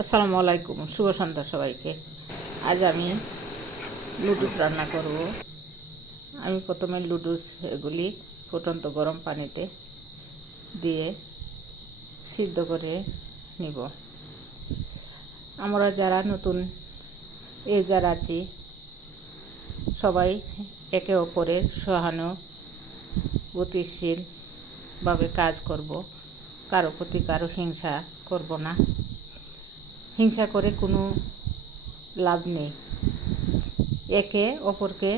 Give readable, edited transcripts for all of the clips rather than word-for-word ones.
আসসালামু আলাইকুম, শুভ সন্ধ্যা সবাইকে। আজ আমি লুডুস রান্না করব। আমি প্রথমে লুডুস এগুলি ফুটন্ত গরম পানিতে দিয়ে সিদ্ধ করে নিব। আমরা যারা নতুন যারা আছি সবাই একে অপরের সহানুভূতিশীলভাবে কাজ করব। কারো প্রতি কারো হিংসা করব না। হিংসা করে কোনো লাভ নেই। একে অপরকে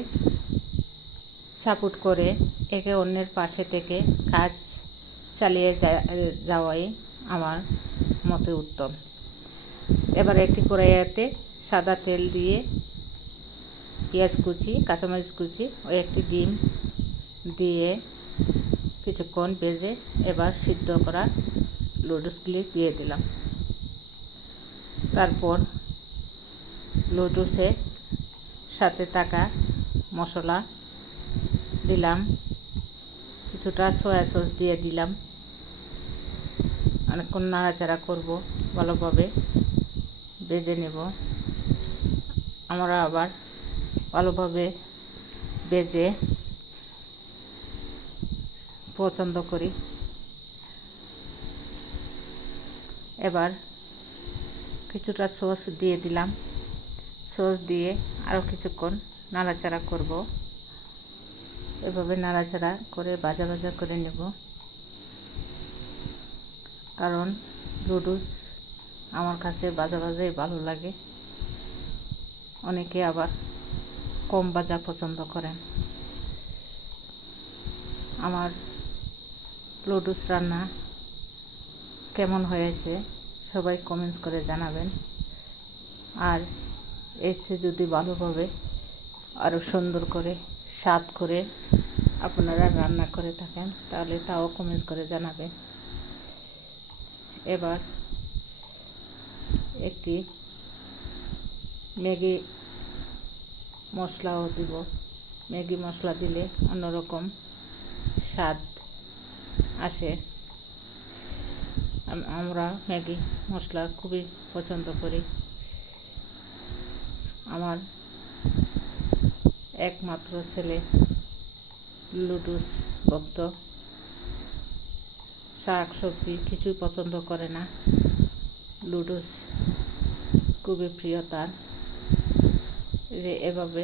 সাপোর্ট করে একে অন্যের পাশে থেকে কাজ চালিয়ে যাওয়াই আমার মতে উত্তম। এবার একটি কড়াইতে সাদা তেল দিয়ে পেঁয়াজ কুচি, কাঁচামরিচ কুচি ও একটি ডিম দিয়ে কিছুক্ষণ ভেজে এবার সিদ্ধ করা লুডুসগুলি দিয়ে দিলাম। তারপর লুডুসের সাথে থাকা মশলা দিলাম, কিছুটা সয়া সস দিয়ে দিলাম। অনেকক্ষণ নাড়াচাড়া করব, ভালোভাবে ভেজে নেব। আমরা আবার ভালোভাবে ভেজে পছন্দ করি। এবার কিছুটা সস দিয়ে দিলাম। সস দিয়ে আরও কিছুক্ষণ নাড়াচাড়া করব। এভাবে নাড়াচাড়া করে ভাজা ভাজা করে নেব, কারণ লুডুস আমার কাছে ভাজা ভাজাই ভালো লাগে। অনেকে আবার কম ভাজা পছন্দ করেন। আমার লুডুস রান্না কেমন হয়েছে সবাই কমেন্টস করে জানাবেন। আর এসে যদি ভালোভাবে আরও সুন্দর করে স্বাদ করে আপনারা রান্না করে থাকেন তাহলে তাও কমেন্টস করে জানাবেন। এবার একটি ম্যাগি মশলাও দিব। ম্যাগি মশলা দিলে অন্যরকম স্বাদ আসে। আমরা ম্যাগি মশলা খুবই পছন্দ করি। আমার একমাত্র ছেলে লুডুস ভক্ত, শাক সবজি কিছুই পছন্দ করে না। লুডুস খুবই প্রিয় তার। যে এভাবে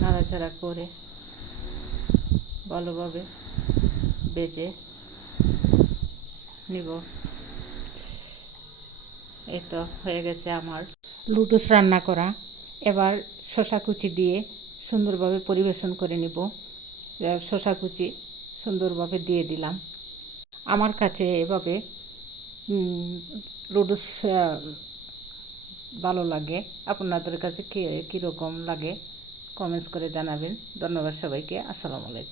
নাড়াচাড়া করে ভালোভাবে ভেজে নিব। এই তো হয়ে গেছে আমার লুডুস রান্না করা। এবার শসা কুচি দিয়ে সুন্দরভাবে পরিবেশন করে নিব। শসা কুচি সুন্দরভাবে দিয়ে দিলাম। আমার কাছে এভাবে লুডুস ভালো লাগে। আপনাদের কাছে কীরকম লাগে কমেন্টস করে জানাবেন। ধন্যবাদ সবাইকে। আসসালামু আলাইকুম।